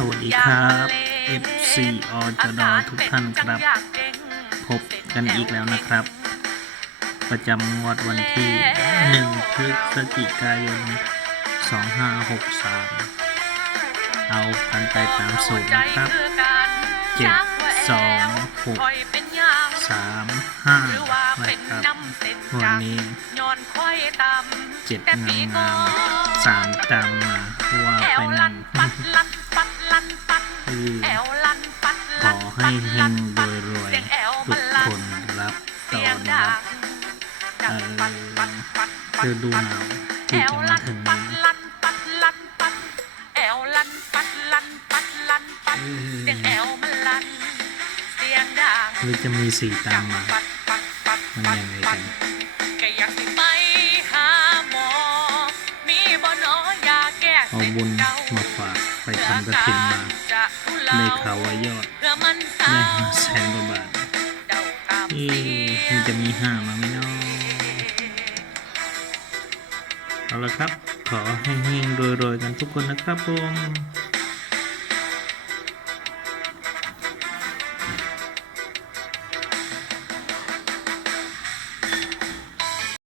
สวัสดีครับ FC อจดทุกท่านครับ พบกันอีกแล้วนะครับ ประจำงวดวันที่ 1 พฤศจิกายน 2563 เอากันไปตามสูตรนะครับเจ็ดสองหก3 5นะครับวันนี้ย้อนค่อยตำเจ็ดแต่งามงามามตามมาว่าไปนั่น ขอให้เฮงนโดปัดยรวยเสียงแอวทุมักคนรับตเสีอนดัรับดังปัดปัดปัดปัดฤดูหนาวที่จะมาถึงนี้ลันปัดลันปัดแอลันปัดลันเสียงแอวมันลั่นเสียงดังหรือจะมีสีตามมามันยังไงกันเอาบุญมาฝากไปทำกระถินมา ในเลาได้ข่าวว่ายอดได้ห้าแสนกว่าบาทเอ๊มันจะมีห้ามาไหมเนาะเอาละครับ ขอให้เฮงๆรวยๆกันทุกคนนะครับผม